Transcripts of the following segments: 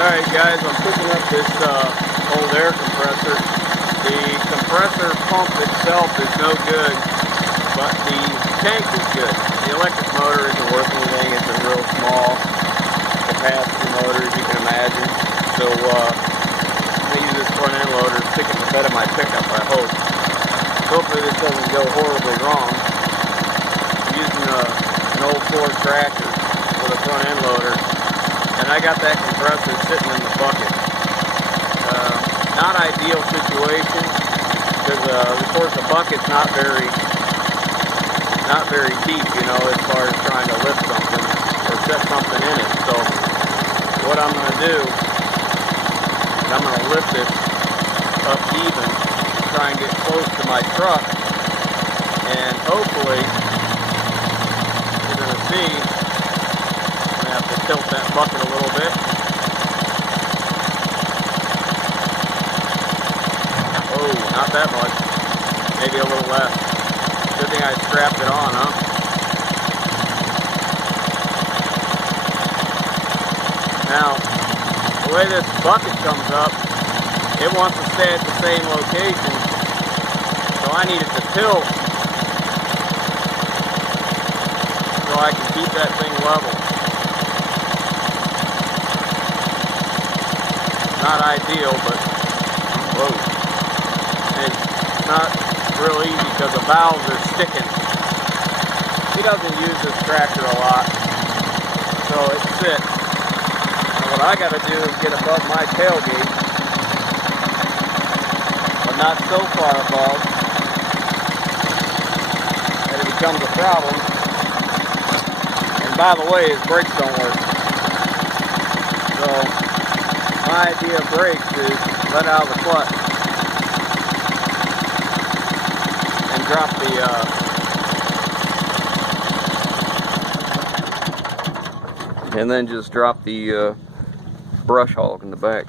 Alright guys, I'm picking up this old air compressor. The compressor pump itself is no good, but the tank is good. The electric motor isn't worth anything. It's a real small capacity motor, as you can imagine. So I'm going to use this front end loader to stick in the bed of my pickup, I hope. Hopefully this doesn't go horribly wrong. I'm using an old Ford tractor with a front end loader. And I got that compressor sitting in the bucket. Not ideal situation because, of course, the bucket's not very deep, you know, as far as trying to lift something or set something in it. So what I'm going to do is I'm going to lift it up even, try and get close to my truck, and hopefully you're going to see. Have to tilt that bucket a little bit. Oh, not that much. Maybe a little less. Good thing I strapped it on, huh? Now, the way this bucket comes up, it wants to stay at the same location, so I need it to tilt so I can keep that thing level. Not ideal, but whoa. It's not real easy because the valves are sticking. He doesn't use this tractor a lot, so it sits. And what I got to do is get above my tailgate, but not so far above that it becomes a problem. And by the way, his brakes don't work. So my idea of brakes is let out of the clutch and drop and then just drop the brush hog in the back.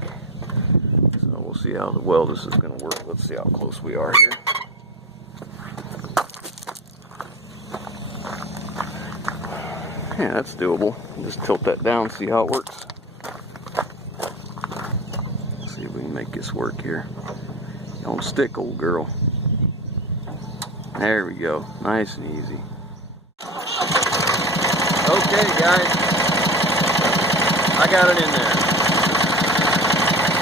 So we'll see how well this is going to work. Let's see how close we are here. Yeah, that's doable. Just tilt that down, see how it works. See if we can make this work here. Don't stick, old girl. There we go. Nice and easy. Okay, guys. I got it in there.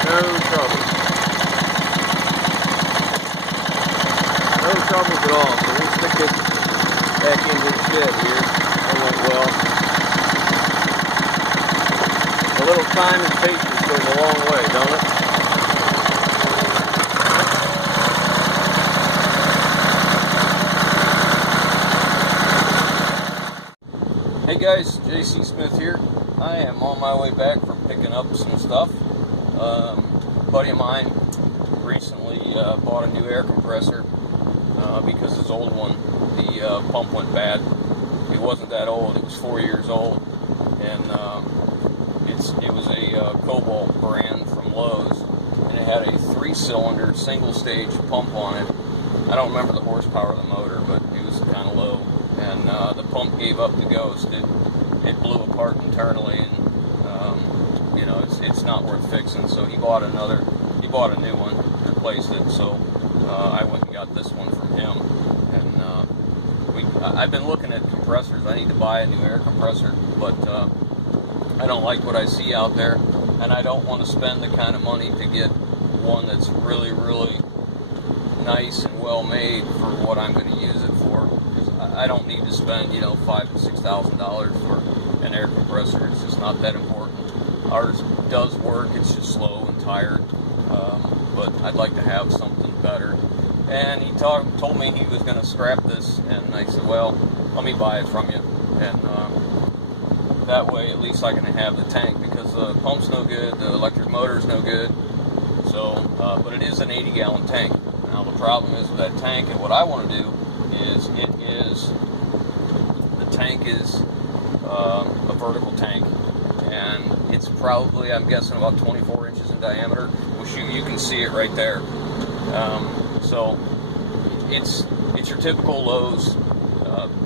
No trouble. No troubles at all. So we'll stick this back in this shed here. That went well. A little time and patience goes a long way, don't it? Hey guys, JC Smith here. I am on my way back from picking up some stuff. A buddy of mine recently bought a new air compressor because his old one, the pump went bad. It wasn't that old, it was 4 years old, and it was a Cobalt brand from Lowe's, and it had a 3-cylinder single-stage pump on it. I don't remember the horsepower of the motor, but it was kind of low. And the pump gave up the ghost. It blew apart internally, and you know, it's not worth fixing. So he bought a new one, replaced it. So I went and got this one from him. And I've been looking at compressors. I need to buy a new air compressor, but I don't like what I see out there, and I don't want to spend the kind of money to get one that's really, really nice and well made for what I'm going to use it for. I don't need to spend, you know, $5,000 to $6,000 for an air compressor. It's just not that important. Ours does work. It's just slow and tired. But I'd like to have something better. And he told me he was going to scrap this, and I said, well, let me buy it from you. And that way, at least I can have the tank, because the pump's no good, the electric motor's no good. So, but it is an 80-gallon tank. Now the problem is with that tank, and what I want to do is the tank is a vertical tank, and it's probably, I'm guessing, about 24 inches in diameter, which you can see it right there. So it's your typical Lowe's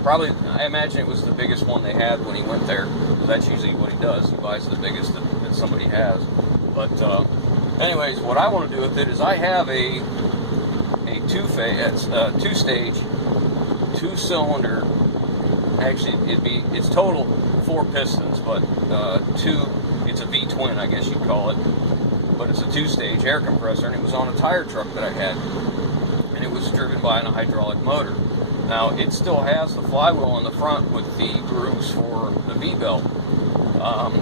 probably, I imagine it was the biggest one they had when he went there. That's usually what he does. He buys the biggest that somebody has. But anyways, what I want to do with it is I have a two-stage, two-cylinder. Actually, it's total 4 pistons, but it's a V-twin, I guess you'd call it. But it's a 2-stage air compressor, and it was on a tire truck that I had, and it was driven by a hydraulic motor. Now, it still has the flywheel on the front with the grooves for the V-belt,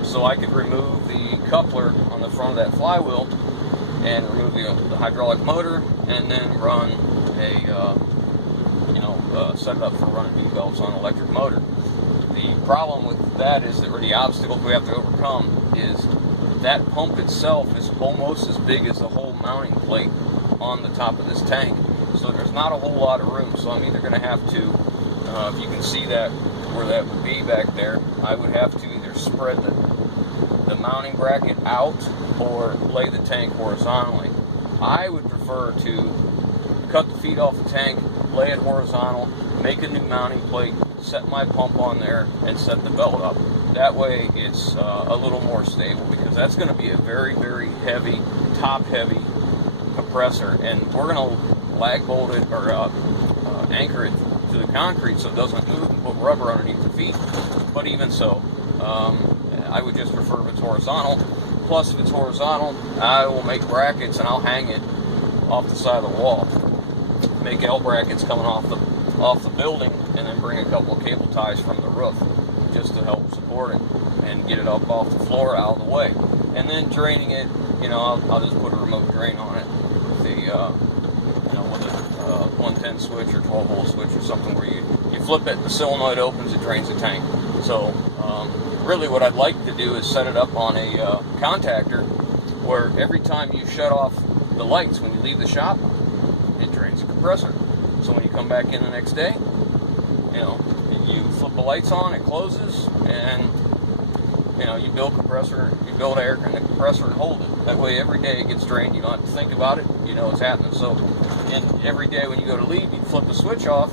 so I could remove the coupler on the front of that flywheel and remove the hydraulic motor, and then run set it up for running V-belts on an electric motor. The problem with that is that, or the obstacle we have to overcome, is that pump itself is almost as big as the whole mounting plate on the top of this tank. So there's not a whole lot of room. So I'm either going to have to, if you can see that, where that would be back there, I would have to either spread the mounting bracket out or lay the tank horizontally. I would prefer to cut the feet off the tank, lay it horizontal, make a new mounting plate, set my pump on there, and set the belt up. That way it's a little more stable, because that's going to be a very, very heavy, top-heavy compressor, and we're going to lag bolt it or anchor it to the concrete so it doesn't move, and put rubber underneath the feet. But even so, I would just prefer if it's horizontal. Plus, if it's horizontal, I will make brackets and I'll hang it off the side of the wall. Make L brackets coming off the building, and then bring a couple of cable ties from the roof just to help support it and get it up off the floor out of the way. And then draining it, I'll just put a remote drain on it with the 110 switch or 12-volt switch or something, where you flip it, the solenoid opens, it drains the tank. So really what I'd like to do is set it up on a contactor where every time you shut off the lights when you leave the shop, it drains the compressor. So when you come back in the next day, you flip the lights on, it closes, and you build air in the compressor and hold it. That way every day it gets drained. You don't have to think about it. You know it's happening. So every day when you go to leave, you flip the switch off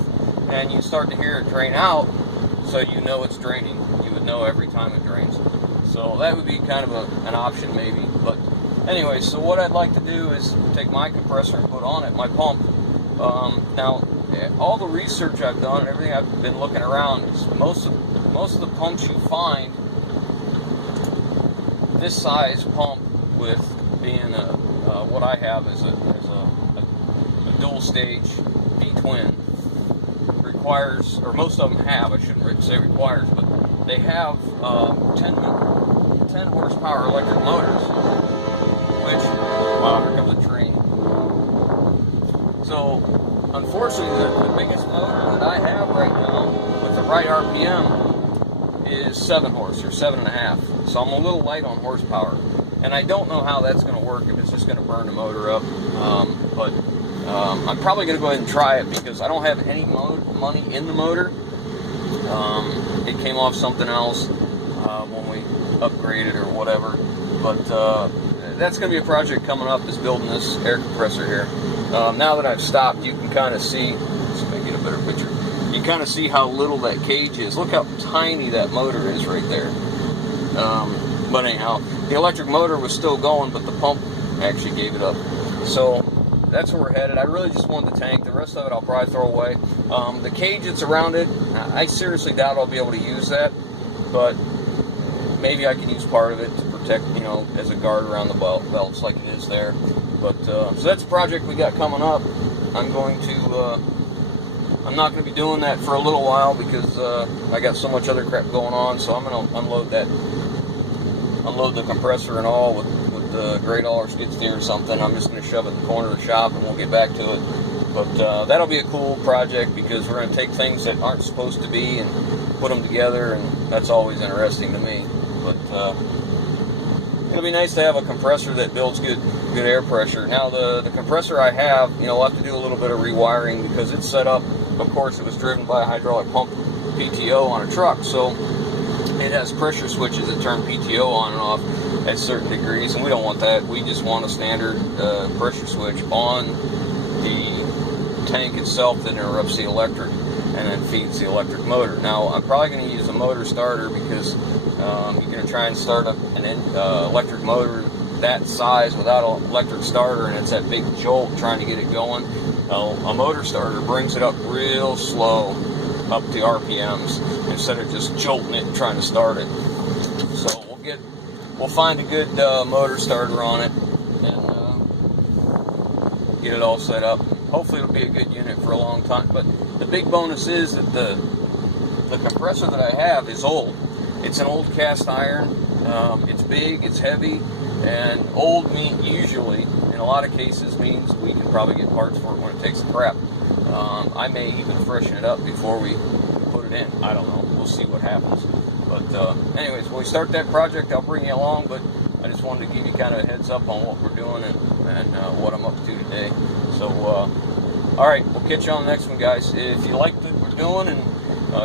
and you start to hear it drain out, so you know it's draining. You would know every time it drains. So that would be kind of an option maybe. But anyway, so what I'd like to do is take my compressor and put on it my pump. Now, all the research I've done and everything I've been looking around, is most of the pumps you find, this size pump with being what I have is a dual stage V-twin, requires, or most of them have, I shouldn't say requires, but they have 10 horsepower electric motors, which, wow, here comes a train. So, unfortunately, the biggest motor that I have right now, with the right RPM, is 7 horse, or 7.5. So I'm a little light on horsepower. And I don't know how that's going to work, if it's just going to burn the motor up. But I'm probably going to go ahead and try it, because I don't have any money in the motor. It came off something else when we upgraded or whatever. But that's going to be a project coming up, is building this air compressor here. Now that I've stopped, you can kind of see, let's make it a better picture. You kind of see how little that cage is. Look how tiny that motor is right there. But anyhow, the electric motor was still going, but the pump actually gave it up. So that's where we're headed. I really just want the tank. The rest of it I'll probably throw away. The cage that's around it, I seriously doubt I'll be able to use that, but maybe I can use part of it to protect, as a guard around the belts like it is there. But so that's a project we got coming up. I'm not going to be doing that for a little while, because I got so much other crap going on. So I'm going to unload the compressor and all with the Great All or skid steer or something. I'm just going to shove it in the corner of the shop and we'll get back to it. But that'll be a cool project, because we're going to take things that aren't supposed to be and put them together, and that's always interesting to me. But it'll be nice to have a compressor that builds good air pressure. Now the compressor I have, I'll have to do a little bit of rewiring, because it's set up, of course, it was driven by a hydraulic pump PTO on a truck, so it has pressure switches that turn PTO on and off at certain degrees, and we don't want that. We just want a standard pressure switch on the tank itself that interrupts the electric. and then feeds the electric motor. Now I'm probably going to use a motor starter because you're going to try and start up an electric motor that size without an electric starter, and it's that big jolt trying to get it going. A motor starter brings it up real slow, up to RPMs, instead of just jolting it and trying to start it. So we'll find a good motor starter on it and get it all set up. Hopefully it'll be a good unit for a long time. But the big bonus is that the compressor that I have is old. It's an old cast iron. It's big, it's heavy, and old usually, in a lot of cases, means we can probably get parts for it when it takes a crap. I may even freshen it up before we put it in. I don't know. We'll see what happens. But anyways, when we start that project, I'll bring you along. But I just wanted to give you kind of a heads up on what we're doing and what I'm up to today. So, all right, we'll catch you on the next one, guys. If you like what we're doing and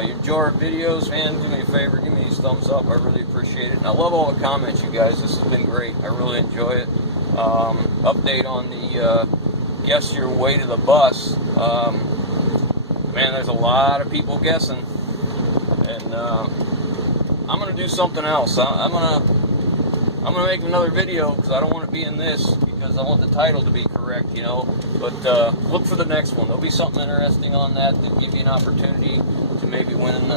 you enjoy our videos, man, do me a favor, give me these thumbs up. I really appreciate it. And I love all the comments, you guys. This has been great. I really enjoy it. Update on the guess your way to the bus. Man, there's a lot of people guessing, and I'm gonna do something else. I'm gonna make another video because I don't want to be in this because I want the title to be correct, you know. But look for the next one. There'll be something interesting on that that'll give you an opportunity to maybe win.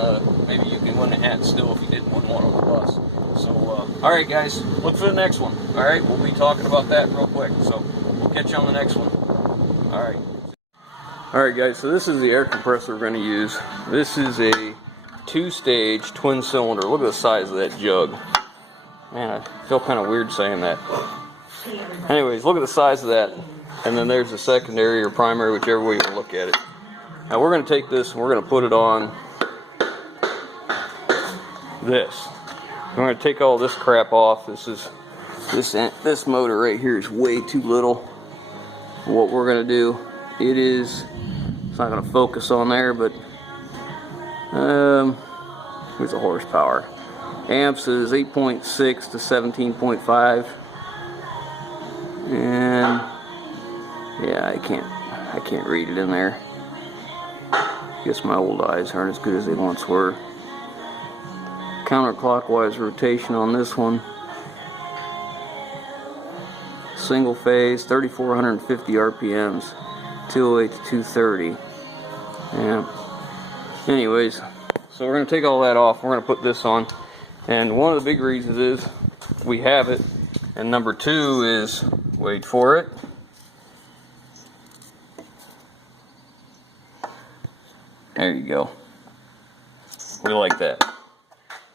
Maybe you can win a hat still if you didn't win one on the bus. So, all right, guys, look for the next one. All right, we'll be talking about that real quick. So we'll catch you on the next one. All right. All right, guys. So this is the air compressor we're going to use. This is a 2-stage twin cylinder. Look at the size of that jug. Man, I feel kind of weird saying that. Anyways, look at the size of that. And then there's the secondary or primary, whichever way you want to look at it. Now we're going to take this and we're going to put it on this. We're going to take all this crap off. This motor right here is way too little. What we're going to do, it's not going to focus on there, but here's the horsepower. Amps is 8.6 to 17.5, and yeah, I can't read it in there. Guess my old eyes aren't as good as they once were. Counterclockwise rotation on this one. Single phase, 3,450 RPMs, 208 to 230. Yeah. Anyways, so we're going to take all that off. We're going to put this on. And one of the big reasons is we have it. And number two is, wait for it. There you go. We like that.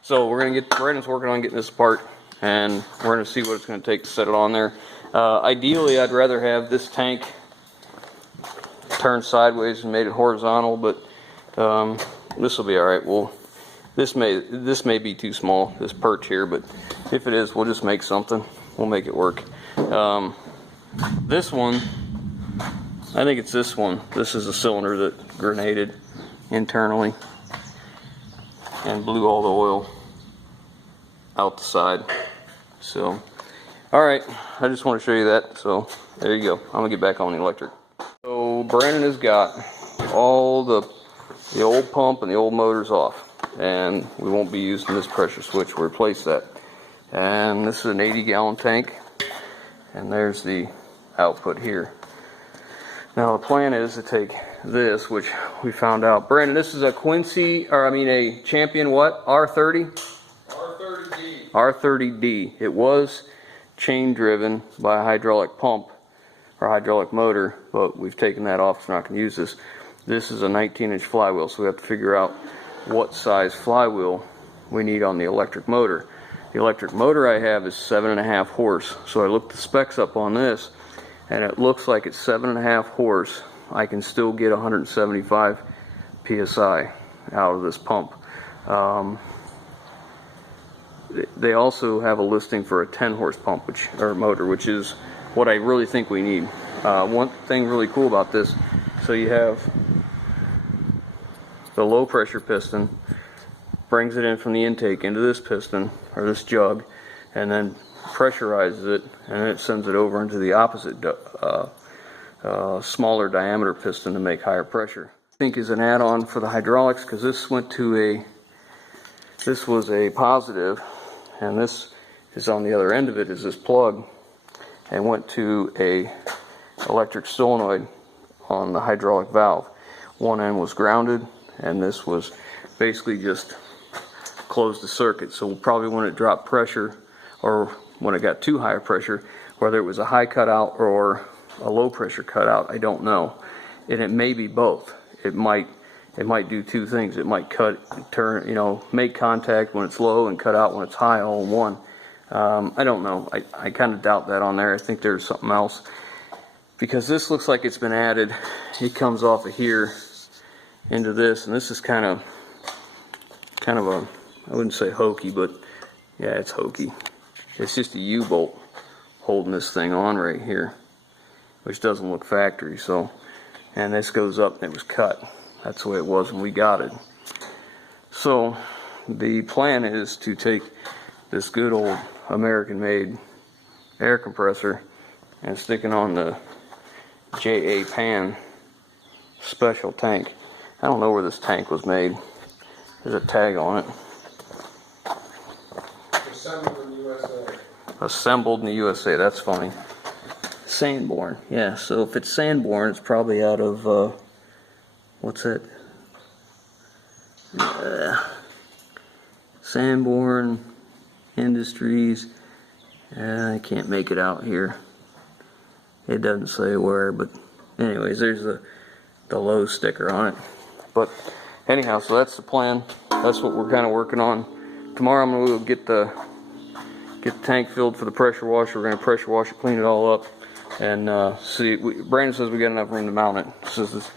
So we're going to get, Brandon's working on getting this apart. And we're going to see what it's going to take to set it on there. Ideally, I'd rather have this tank turned sideways and made it horizontal, but this will be all right. This may be too small, this perch here, but if it is, we'll just make something. We'll make it work. This one, I think it's this one. This is a cylinder that grenaded internally and blew all the oil out the side. So, all right, I just want to show you that. So there you go. I'm gonna get back on the electric. So Brandon has got all the old pump and the old motors off, and we won't be using this pressure switch. We'll replace that. And this is an 80-gallon tank, and there's the output here. Now the plan is to take this, which we found out. Brandon, this is a a Champion what? R30? R30D. R30D. It was chain driven by a hydraulic pump or hydraulic motor, but we've taken that off, so we're not going to use this. This is a 19-inch flywheel, so we have to figure out what size flywheel we need on the electric motor. The electric motor I have is 7.5 horse, so I looked the specs up on this, and it looks like it's 7.5 horse. I can still get 175 PSI out of this pump. They also have a listing for a 10 horse pump, motor, which is what I really think we need. One thing really cool about this, so you have the low pressure piston, brings it in from the intake into this piston, or this jug, and then pressurizes it, and then it sends it over into the opposite smaller diameter piston to make higher pressure. think is an add-on for the hydraulics, because this was a positive, and this is on the other end of it is this plug, and went to a electric solenoid on the hydraulic valve. One end was grounded, and this was basically just closed the circuit. So probably when it dropped pressure, or when it got too high a pressure, whether it was a high cutout or a low pressure cutout, I don't know. And it may be both. It might do two things. It might turn, make contact when it's low and cut out when it's high, all in one. I don't know. I kind of doubt that on there. I think there's something else, because this looks like it's been added. It comes off of here into this, and this is kind of a, I wouldn't say hokey, but yeah, it's hokey. It's just a U-bolt holding this thing on right here, which doesn't look factory. So, and this goes up, and it was cut. That's the way it was when we got it. So the plan is to take this good old American-made air compressor and stick it on the JA Pan special tank. I don't know where this tank was made. There's a tag on it. Assembled in the USA. Assembled in the USA. That's funny. Sanborn. Yeah, so if it's Sanborn, it's probably out of, what's that? Sanborn Industries. I can't make it out here. It doesn't say where, but anyways, there's the low sticker on it. But anyhow, so that's the plan. That's what we're kind of working on. Tomorrow I'm going to get the tank filled for the pressure washer. We're going to pressure wash it, clean it all up, and see. Brandon says we got enough room to mount it. Says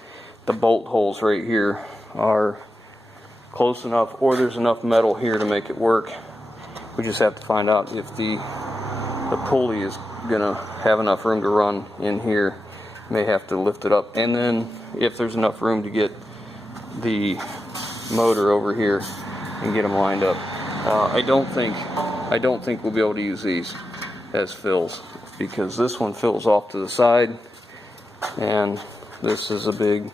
the bolt holes right here are close enough, or there's enough metal here to make it work. We just have to find out if the pulley is going to have enough room to run in here. May have to lift it up, and then if there's enough room to get the motor over here and get them lined up. I don't think we'll be able to use these as fills, because this one fills off to the side, and this is a big,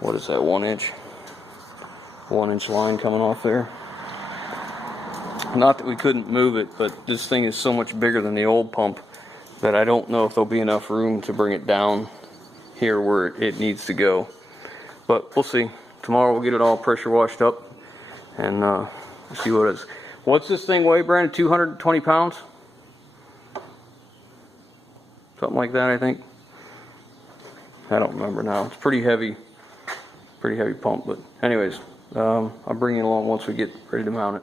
what is that, 1 inch line coming off there. Not that we couldn't move it, but this thing is so much bigger than the old pump that I don't know if there'll be enough room to bring it down here where it needs to go. But we'll see. Tomorrow we'll get it all pressure washed up and see what it is. What's this thing weigh, Brandon? 220 pounds? Something like that, I think. I don't remember now. It's pretty heavy pump. But anyways, I'll bring you along once we get ready to mount it.